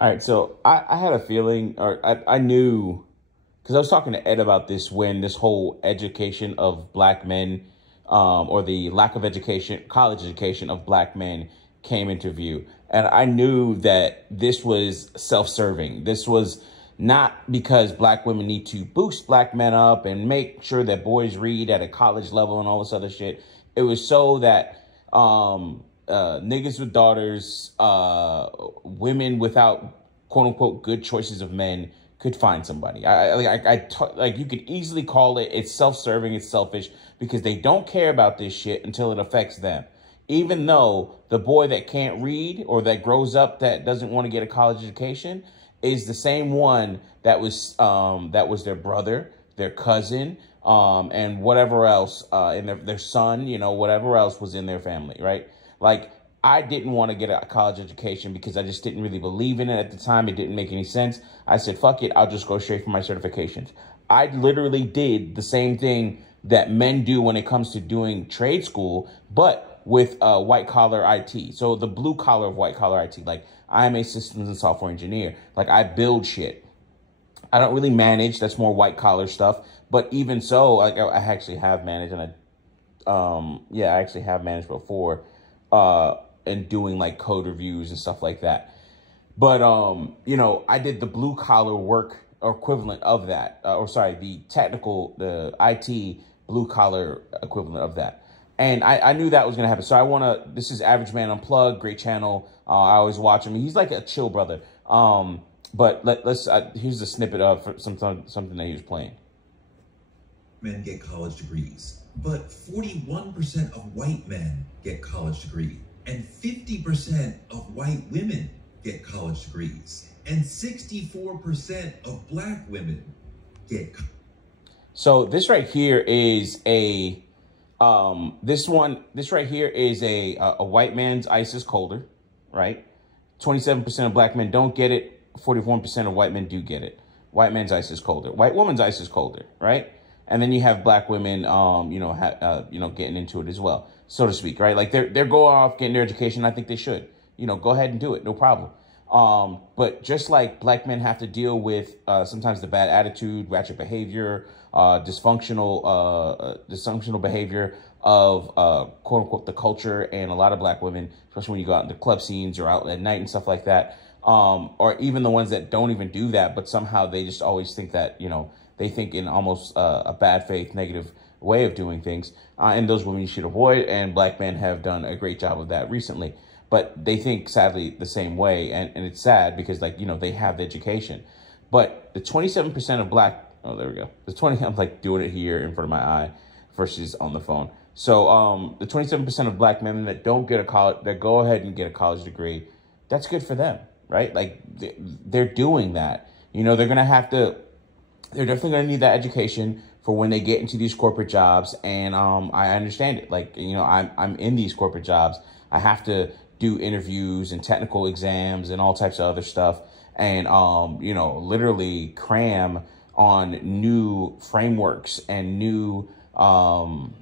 All right, so I had a feeling, or I knew, because I was talking to Ed about this when this whole education of black men, or the lack of education, college education of black men came into view. And I knew that this was self-serving. This was not because black women need to boost black men up and make sure that boys read at a college level and all this other shit. It was so that niggas with daughters, women without quote unquote good choices of men could find somebody. Like you could easily call it's self-serving, it's selfish, because they don't care about this shit until it affects them. Even though the boy that can't read or that grows up that doesn't want to get a college education is the same one that was their brother, their cousin, and whatever else, and their son, you know, whatever else was in their family, right? Like, I didn't want to get a college education because I just didn't really believe in it at the time. It didn't make any sense. I said, fuck it, I'll just go straight for my certifications. I literally did the same thing that men do when it comes to doing trade school, but with white collar IT. So the blue collar of white collar IT, like I'm a systems and software engineer. Like I build shit. I don't really manage. That's more white collar stuff. But even so, like I actually have managed, and I actually have managed before, and doing like code reviews and stuff like that. But you know, I did the blue collar work or equivalent of that, the IT blue collar equivalent of that. And I knew that was going to happen. So this is Average Man Unplugged, great channel. I always watch him. He's like a chill brother. But let's here's a snippet of something that he was playing. Men get college degrees, but 41% of white men get college degrees, and 50% of white women get college degrees, and 64% of black women get. So this right here is a this right here is a white man's ice is colder, right? 27% of black men don't get it. 41% of white men do get it. White man's ice is colder. White woman's ice is colder, right? And then you have black women, getting into it as well, so to speak, right? Like they're going off getting their education. I think they should, go ahead and do it, no problem. But just like black men have to deal with sometimes the bad attitude, ratchet behavior, dysfunctional behavior of quote unquote the culture, and a lot of black women, especially when you go out into club scenes or out at night and stuff like that, or even the ones that don't even do that, but somehow they just always think that, they think in almost a bad faith, negative way of doing things. And those women you should avoid. And black men have done a great job of that recently. But they think, sadly, the same way. And it's sad because, like, they have the education. But the 27% of black... Oh, there we go. I'm, like, doing it here in front of my eye versus on the phone. So the 27% of black men that don't get a college... that go ahead and get a college degree, that's good for them, right? Like, they're doing that. They're going to have to... They're definitely going to need that education for when they get into these corporate jobs. And I understand it. Like, I'm in these corporate jobs. I have to do interviews and technical exams and all types of other stuff. And, literally cram on new frameworks and new coding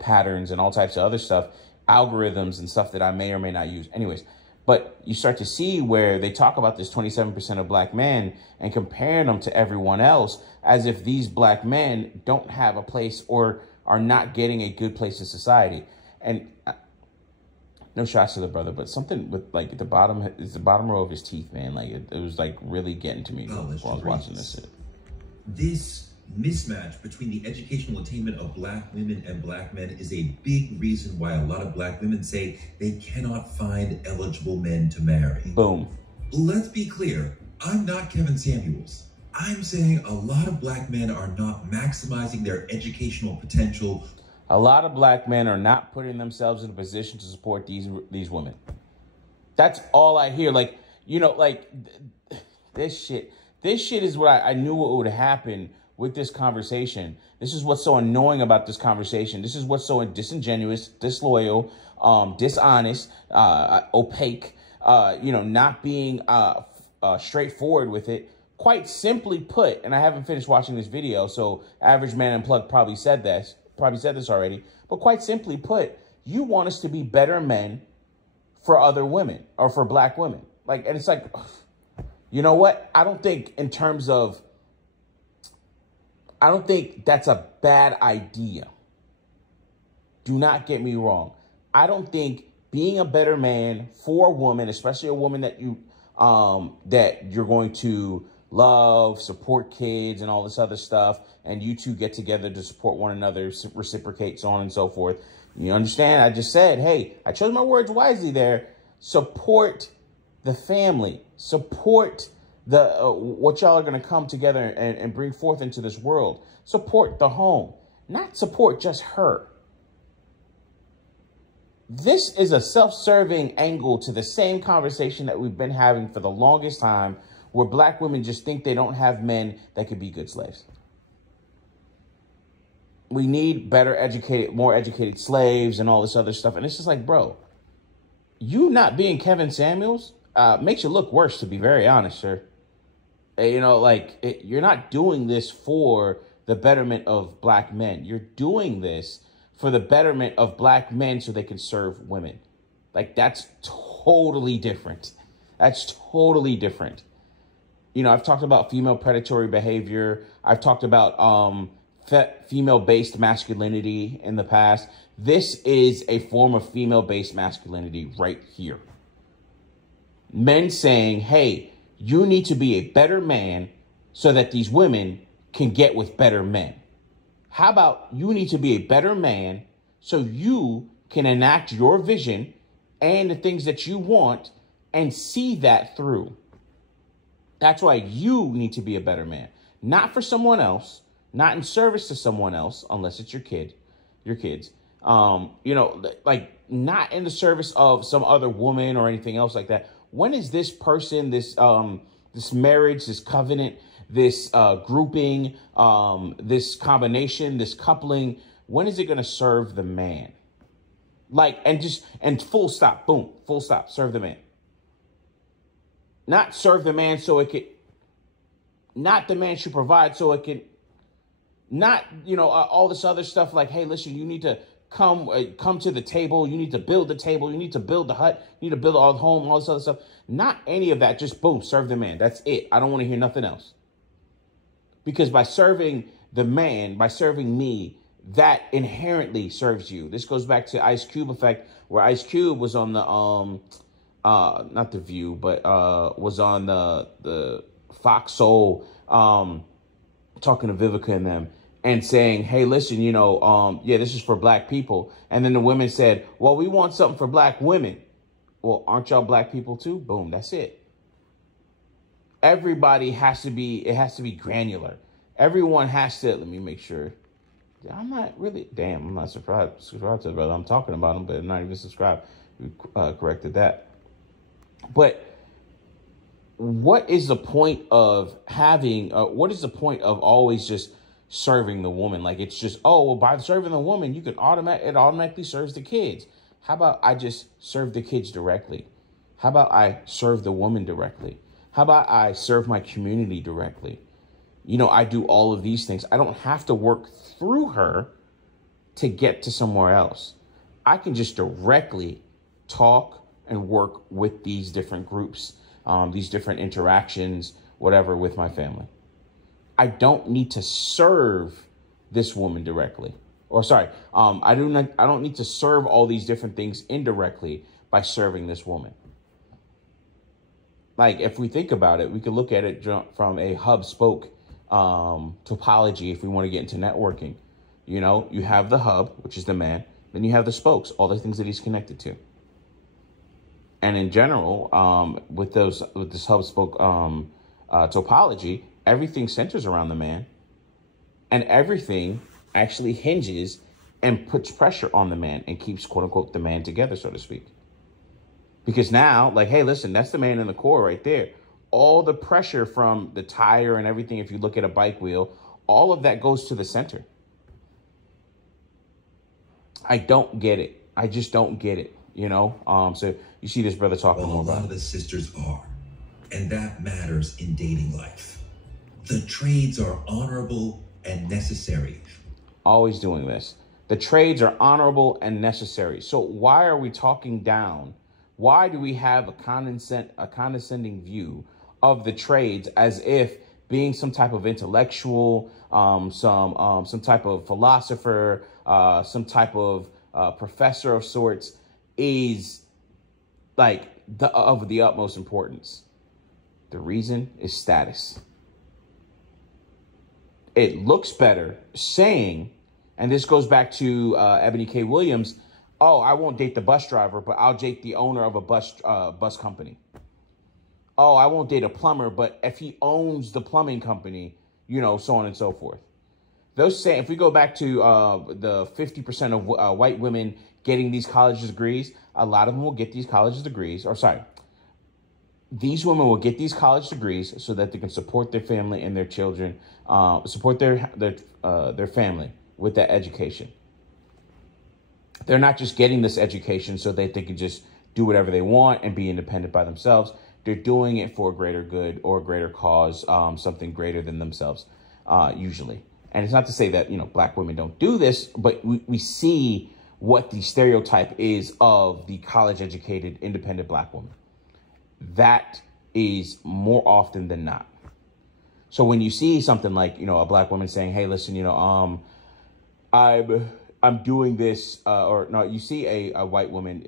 patterns and all types of other stuff, algorithms and stuff that I may or may not use. Anyways. But you start to see where they talk about this 27% of black men and comparing them to everyone else as if these black men don't have a place or are not getting a good place in society. And no shots to the brother, but something with like the bottom row of his teeth, man. Like it was like really getting to me while I was watching this shit. This mismatch between the educational attainment of black women and black men is a big reason why a lot of black women say they cannot find eligible men to marry. Boom. Let's be clear, I'm not Kevin Samuels. I'm saying a lot of black men are not maximizing their educational potential. A lot of black men are not putting themselves in a position to support these women. That's all I hear. Like, this shit is what I knew what would happen with this conversation. This is what's so annoying about this conversation. This is what's so disingenuous, disloyal, dishonest, opaque, not being straightforward with it. Quite simply put, and I haven't finished watching this video, so Average Man Unplugged probably said this already, but quite simply put, you want us to be better men for other women or for black women. Like, and it's like, you know what? I don't think that's a bad idea. Do not get me wrong. I don't think being a better man for a woman, especially a woman that you're going to love, support kids and all this other stuff, and you two get together to support one another, reciprocate, so on and so forth. You understand? I just said, hey, I chose my words wisely there. Support the family. Support the what y'all are going to come together and bring forth into this world. Support the home, not support just her. This is a self-serving angle to the same conversation that we've been having for the longest time, where black women just think they don't have men that could be good slaves. We need better educated, more educated slaves and all this other stuff. And it's just like, bro, you not being Kevin Samuels makes you look worse, to be very honest, sir. You know, like, you're not doing this for the betterment of black men. You're doing this for the betterment of black men so they can serve women. Like, that's totally different. That's totally different. You know, I've talked about female predatory behavior. I've talked about female-based masculinity in the past. This is a form of female-based masculinity right here. Men saying, hey, you need to be a better man so that these women can get with better men. How about you need to be a better man so you can enact your vision and the things that you want and see that through. That's why you need to be a better man, not for someone else, not in service to someone else, unless it's your kids, you know, like not in the service of some other woman or anything else like that. When is this person, this marriage, this covenant, this grouping, this combination, this coupling, when is it going to serve the man? Like, and full stop, boom, full stop, serve the man. Not serve the man so it could, not the man should provide so it could, not, you know, all this other stuff like, hey, listen, you need to come to the table. You need to build the table. You need to build the hut. You need to build all the home, all this other stuff. Not any of that. Just boom, serve the man. That's it. I don't want to hear nothing else. Because by serving the man, by serving me, that inherently serves you. This goes back to Ice Cube effect, where Ice Cube was on the not The View, but was on the Fox Soul, talking to Vivica and them, and saying, hey, listen, you know, yeah, this is for black people. And then the women said, well, we want something for black women. Well, aren't y'all black people too? Boom, that's it. Everybody has to be, it has to be granular. Everyone has to, let me make sure. I'm not really, damn, I'm not subscribed to the brother. I'm talking about him, but I'm not even subscribed. We corrected that. But what is the point of having, what is the point of always just serving the woman? Like, it's just, oh, well, by serving the woman, you can it automatically serves the kids. How about I just serve the kids directly? How about I serve the woman directly? How about I serve my community directly? You know, I do all of these things. I don't have to work through her to get to somewhere else. I can just directly talk and work with these different groups, these different interactions, whatever, with my family. I don't need to serve this woman directly. Or sorry, I don't need to serve all these different things indirectly by serving this woman. Like, if we think about it, we could look at it from a hub-spoke topology if we want to get into networking. You know, you have the hub, which is the man. Then you have the spokes, all the things that he's connected to. And in general, with this hub-spoke topology, everything centers around the man. And everything actually hinges and puts pressure on the man and keeps, quote unquote, the man together, so to speak. Because now, like, hey, listen, that's the man in the core right there. All the pressure from the tire and everything, if you look at a bike wheel, all of that goes to the center. I don't get it. I just don't get it, you know? So you see this brother talking more about it. A lot of the sisters are, and that matters in dating life. The trades are honorable and necessary. Always doing this. The trades are honorable and necessary. So why are we talking down? Why do we have a condescending view of the trades as if being some type of intellectual, some type of philosopher, some type of professor of sorts is like of the utmost importance? The reason is status. It looks better saying, and this goes back to Ebony K. Williams, oh, I won't date the bus driver, but I'll date the owner of a bus company. Oh, I won't date a plumber, but if he owns the plumbing company, you know, so on and so forth. Those say, if we go back to the 50% of white women getting these college degrees, a lot of them will get these college degrees, or sorry, these women will get these college degrees so that they can support their family and their children, support their family with that education. They're not just getting this education so that they can just do whatever they want and be independent by themselves. They're doing it for a greater good or a greater cause, something greater than themselves, usually. And it's not to say that, you know, black women don't do this, but we see what the stereotype is of the college-educated, independent black woman. That is more often than not. So when you see something like, you know, a black woman saying, hey, listen, you know, I'm doing this, or no, you see a white woman,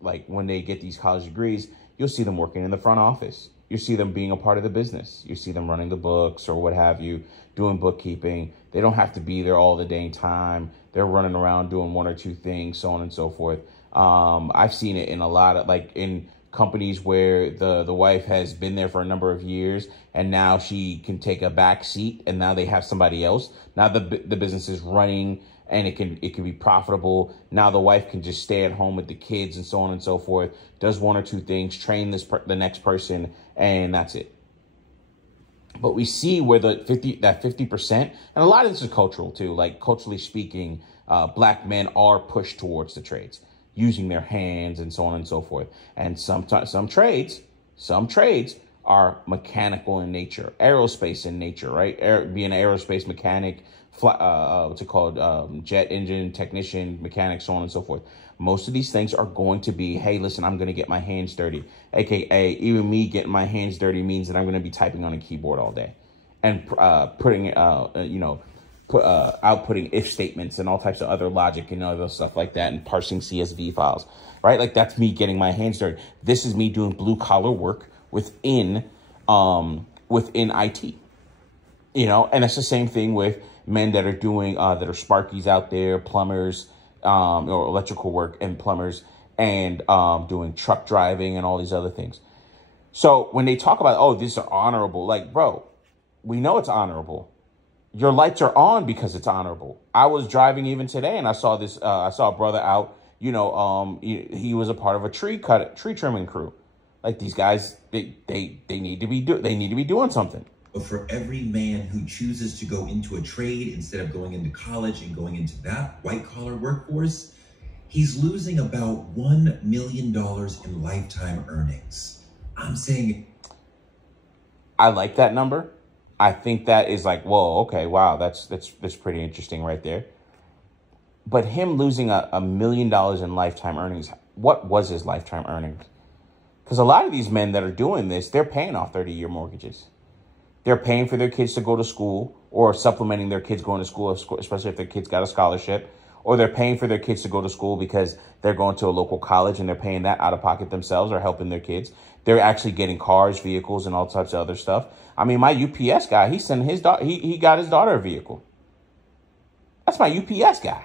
like when they get these college degrees, you'll see them working in the front office. You see them being a part of the business. You see them running the books or what have you, doing bookkeeping. They don't have to be there all the dang time. They're running around doing one or two things, so on and so forth. I've seen it in a lot of, like, in companies where the wife has been there for a number of years and now she can take a back seat and now they have somebody else. Now the business is running and it can be profitable. Now the wife can just stay at home with the kids and so on and so forth, does one or two things, train the next person, and that's it. But we see where that 50%, and a lot of this is cultural too, like culturally speaking, black men are pushed towards the trades, using their hands and so on and so forth. And some trades are mechanical in nature, aerospace in nature, right? Being an aerospace mechanic, what's it called? Jet engine technician, mechanic, so on and so forth. Most of these things are going to be, hey, listen, I'm going to get my hands dirty. AKA, even me getting my hands dirty means that I'm going to be typing on a keyboard all day and outputting if statements and all types of other logic and other stuff like that and parsing CSV files, right? Like that's me getting my hands dirty. This is me doing blue collar work within IT, you know, and it's the same thing with men that are doing, that are sparkies out there, plumbers, or electrical work and plumbers and doing truck driving and all these other things. So when they talk about, oh, these are honorable, like, bro, we know it's honorable. Your lights are on because it's honorable. I was driving even today and I saw this, I saw a brother out, you know, he was a part of a tree trimming crew. Like these guys, they need to be doing something. But for every man who chooses to go into a trade instead of going into college and going into that white-collar workforce, he's losing about $1 million in lifetime earnings. I'm saying... I like that number. I think that is like, whoa, okay, wow, that's pretty interesting right there. But him losing $1 million in lifetime earnings, what was his lifetime earnings? Because a lot of these men that are doing this, they're paying off 30-year mortgages. They're paying for their kids to go to school or supplementing their kids going to school, especially if their kids got a scholarship, or they're paying for their kids to go to school because they're going to a local college and they're paying that out of pocket themselves or helping their kids. They're actually getting cars, vehicles, and all types of other stuff. I mean, my UPS guy, he sent his daughter, he got his daughter a vehicle. That's my UPS guy.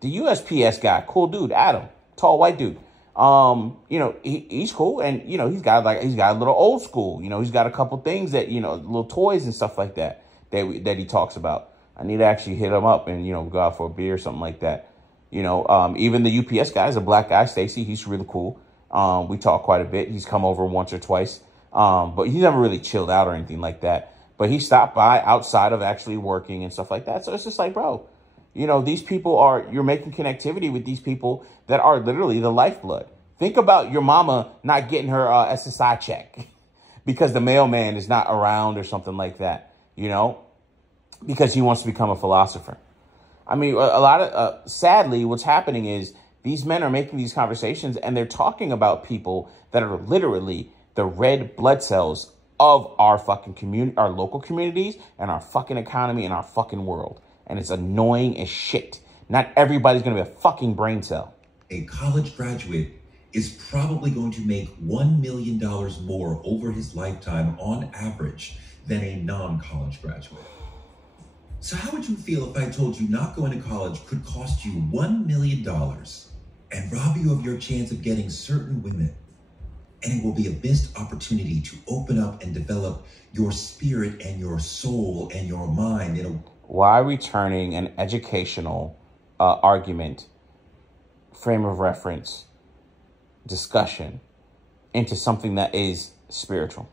The USPS guy, cool dude, Adam, tall white dude. You know, he's cool. And, you know, he's got a little old school, you know, he's got a couple things that, you know, little toys and stuff like that, that he talks about. I need to actually hit him up and, you know, go out for a beer or something like that. You know, even the UPS guy is a black guy, Stacy. He's really cool. We talk quite a bit. He's come over once or twice. But he's never really chilled out or anything like that. But he stopped by outside of actually working and stuff like that. So it's just like, bro, you know, these people you're making connectivity with these people that are literally the lifeblood. Think about your mama not getting her SSI check because the mailman is not around or something like that, you know, because he wants to become a philosopher. I mean, a lot of, sadly, what's happening is These men are making these conversations and they're talking about people that are literally the red blood cells of our fucking community, our local communities, and our fucking economy and our fucking world. And it's annoying as shit. Not everybody's going to be a fucking brain cell. A college graduate is probably going to make $1 million more over his lifetime on average than a non-college graduate. So how would you feel if I told you not going to college could cost you $1 million and rob you of your chance of getting certain women? And it will be a missed opportunity to open up and develop your spirit and your soul and your mind. Why are we turning an educational argument, frame of reference, discussion into something that is spiritual?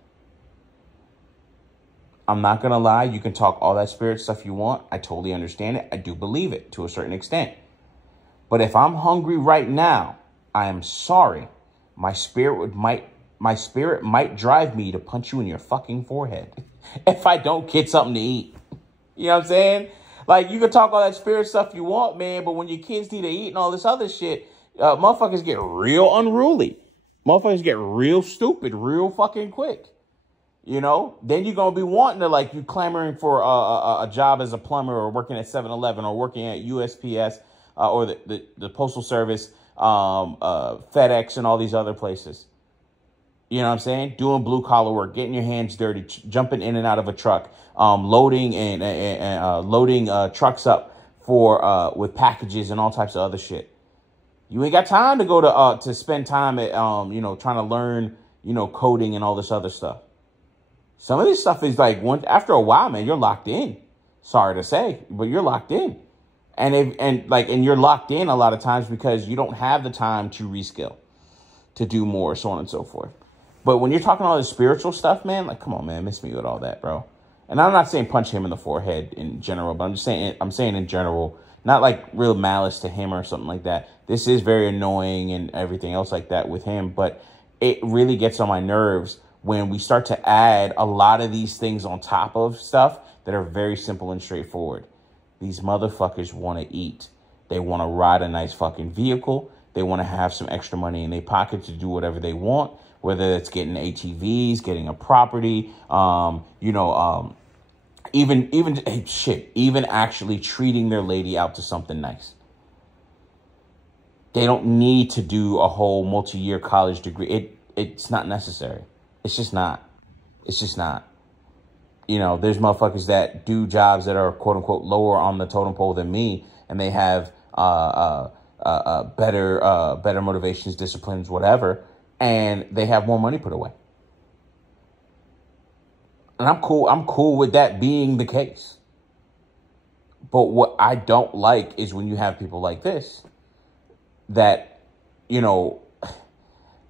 I'm not going to lie. You can talk all that spirit stuff you want. I totally understand it. I do believe it to a certain extent. But if I'm hungry right now, I am sorry. My spirit might drive me to punch you in your fucking forehead if I don't get something to eat. You know what I'm saying? Like, you can talk all that spirit stuff you want, man, but when your kids need to eat and all this other shit, motherfuckers get real unruly. Motherfuckers get real stupid real fucking quick. You know? Then you're going to be wanting to, like, you clamoring for a job as a plumber or working at 7-Eleven or working at USPS or the Postal Service, FedEx and all these other places. You know what I'm saying? Doing blue collar work, getting your hands dirty, jumping in and out of a truck, loading loading trucks up for with packages and all types of other shit. You ain't got time to go to spend time at trying to learn coding and all this other stuff. Some of this stuff is like after a while, man, you're locked in. Sorry to say, but you're locked in, and you're locked in a lot of times because you don't have the time to reskill, to do more, so on and so forth. But when you're talking all this spiritual stuff, man, like, come on, man, miss me with all that, bro. And I'm not saying punch him in the forehead in general, but I'm saying in general, not like real malice to him or something like that. This is very annoying and everything else like that with him, but it really gets on my nerves when we start to add a lot of these things on top of stuff that are very simple and straightforward. These motherfuckers want to eat. They want to ride a nice fucking vehicle. They want to have some extra money in their pocket to do whatever they want, whether it's getting ATVs, getting a property, even actually treating their lady out to something nice. They don't need to do a whole multi-year college degree. It's not necessary. It's just not. It's just not. There's motherfuckers that do jobs that are quote unquote lower on the totem pole than me, and they have better motivations, disciplines, whatever, and they have more money put away. And I'm cool with that being the case. But what I don't like is when you have people like this that,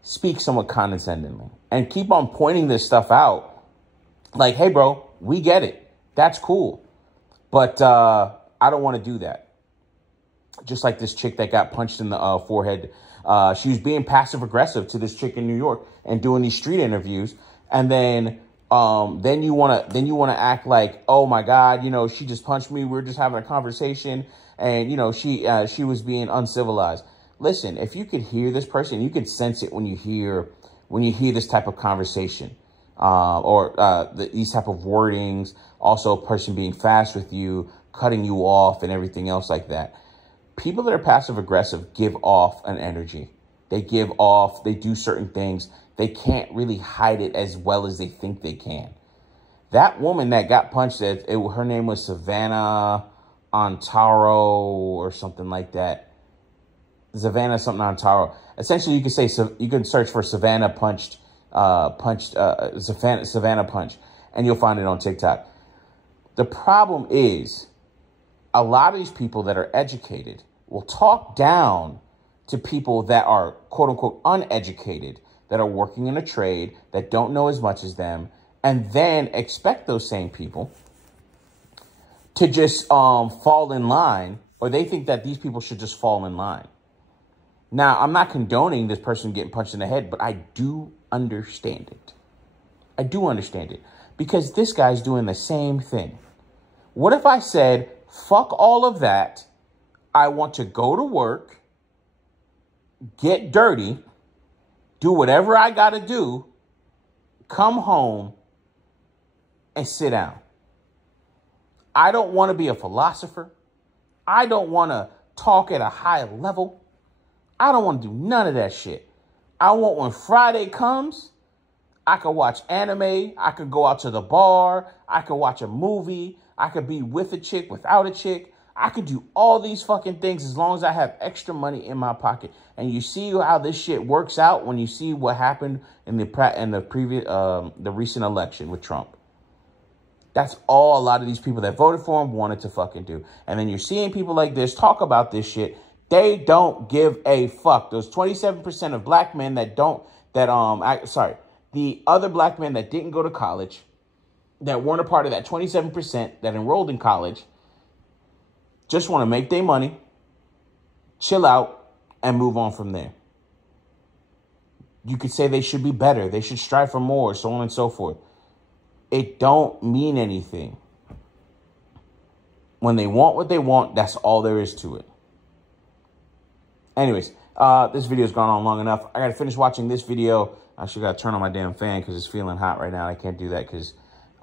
speak somewhat condescendingly and keep on pointing this stuff out. Like, hey, bro, we get it. That's cool. But I don't want to do that. Just like this chick that got punched in the forehead. She was being passive aggressive to this chick in New York and doing these street interviews. And then you want to act like, oh my God, she just punched me. We're just having a conversation. And, she was being uncivilized. Listen, if you could hear this person, you could sense it when you hear this type of conversation, or these type of wordings. Also, a person being fast with you, cutting you off, and everything else like that. People that are passive aggressive give off an energy. They do certain things. They can't really hide it as well as they think they can. That woman that got punched, her name was Savannah Antaro or something like that. Savannah something Antaro. Essentially, you can search for Savannah Savannah punch, and you'll find it on TikTok. The problem is, a lot of these people that are educated will talk down to people that are quote unquote uneducated, that are working in a trade, that don't know as much as them, and then expect those same people to just fall in line, or they think that these people should just fall in line. Now, I'm not condoning this person getting punched in the head, but I do understand it. I do understand it, because this guy's doing the same thing. What if I said, fuck all of that, I want to go to work, get dirty, do whatever I got to do, come home, and sit down. I don't want to be a philosopher. I don't want to talk at a high level. I don't want to do none of that shit. I want when Friday comes, I could watch anime. I could go out to the bar. I could watch a movie. I could be with a chick, without a chick. I could do all these fucking things as long as I have extra money in my pocket. And you see how this shit works out when you see what happened in the recent election with Trump. That's all a lot of these people that voted for him wanted to fucking do. And then you're seeing people like this talk about this shit. They don't give a fuck. Those 27% of black men the other black men that didn't go to college, that weren't a part of that 27% that enrolled in college, just want to make their money, chill out, and move on from there. You could say they should be better. They should strive for more, so on and so forth. It don't mean anything. When they want what they want, that's all there is to it. Anyways, this video's gone on long enough. I got to finish watching this video. I actually got to turn on my damn fan because it's feeling hot right now. I can't do that because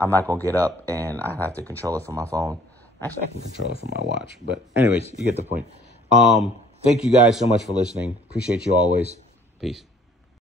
I'm not going to get up and I have to control it from my phone. Actually, I can control it from my watch. But anyways, you get the point. Thank you guys so much for listening. Appreciate you always. Peace.